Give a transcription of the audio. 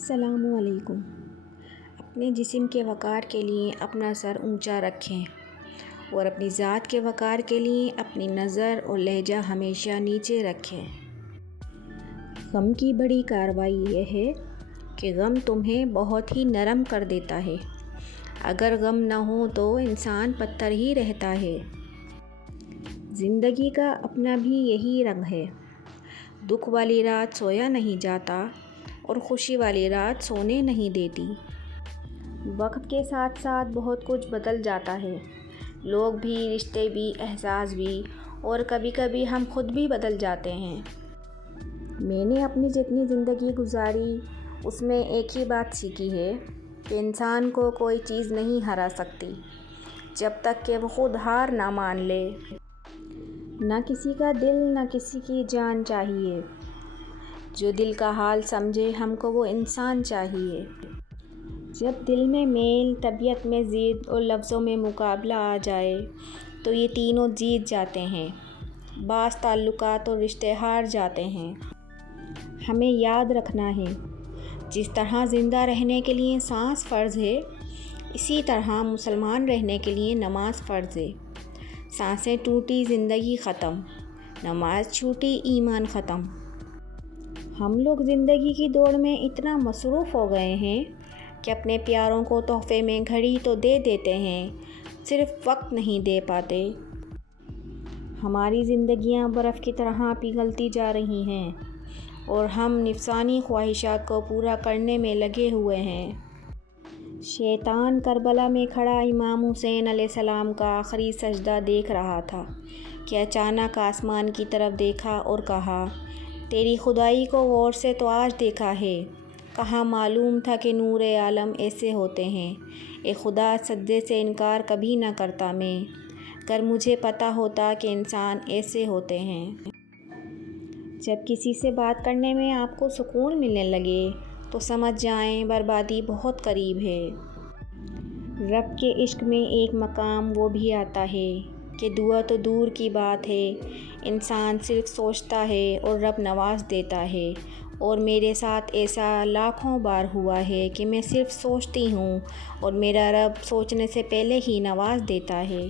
السلام علیکم۔ اپنے جسم کے وقار کے لیے اپنا سر اونچا رکھیں اور اپنی ذات کے وقار کے لیے اپنی نظر اور لہجہ ہمیشہ نیچے رکھیں۔ غم کی بڑی کارروائی یہ ہے کہ غم تمہیں بہت ہی نرم کر دیتا ہے۔ اگر غم نہ ہو تو انسان پتھر ہی رہتا ہے۔ زندگی کا اپنا بھی یہی رنگ ہے۔ دکھ والی رات سویا نہیں جاتا اور خوشی والی رات سونے نہیں دیتی۔ وقت کے ساتھ ساتھ بہت کچھ بدل جاتا ہے، لوگ بھی، رشتے بھی، احساس بھی، اور کبھی کبھی ہم خود بھی بدل جاتے ہیں۔ میں نے اپنی جتنی زندگی گزاری اس میں ایک ہی بات سیکھی ہے کہ انسان کو کوئی چیز نہیں ہرا سکتی جب تک کہ وہ خود ہار نہ مان لے۔ نہ کسی کا دل نہ کسی کی جان چاہیے، جو دل کا حال سمجھے ہم کو وہ انسان چاہیے۔ جب دل میں میل، طبیعت میں ضد اور لفظوں میں مقابلہ آ جائے تو یہ تینوں جیت جاتے ہیں۔ بعض تعلقات اور رشتے ہار جاتے ہیں۔ ہمیں یاد رکھنا ہے، جس طرح زندہ رہنے کے لیے سانس فرض ہے، اسی طرح مسلمان رہنے کے لیے نماز فرض ہے۔ سانسیں ٹوٹی زندگی ختم، نماز چھوٹی ایمان ختم۔ ہم لوگ زندگی کی دوڑ میں اتنا مصروف ہو گئے ہیں کہ اپنے پیاروں کو تحفے میں گھڑی تو دے دیتے ہیں، صرف وقت نہیں دے پاتے۔ ہماری زندگیاں برف کی طرح پگھلتی جا رہی ہیں اور ہم نفسانی خواہشات کو پورا کرنے میں لگے ہوئے ہیں۔ شیطان کربلا میں کھڑا امام حسین علیہ السلام کا آخری سجدہ دیکھ رہا تھا کہ اچانک آسمان کی طرف دیکھا اور کہا، تیری خدائی کو غور سے تو آج دیکھا ہے، کہاں معلوم تھا کہ نور عالم ایسے ہوتے ہیں۔ اے خدا، سجدے سے انکار کبھی نہ کرتا میں، گر مجھے پتہ ہوتا کہ انسان ایسے ہوتے ہیں۔ جب کسی سے بات کرنے میں آپ کو سکون ملنے لگے تو سمجھ جائیں بربادی بہت قریب ہے۔ رب کے عشق میں ایک مقام وہ بھی آتا ہے کہ دعا تو دور کی بات ہے، انسان صرف سوچتا ہے اور رب نواز دیتا ہے۔ اور میرے ساتھ ایسا لاکھوں بار ہوا ہے کہ میں صرف سوچتی ہوں اور میرا رب سوچنے سے پہلے ہی نواز دیتا ہے۔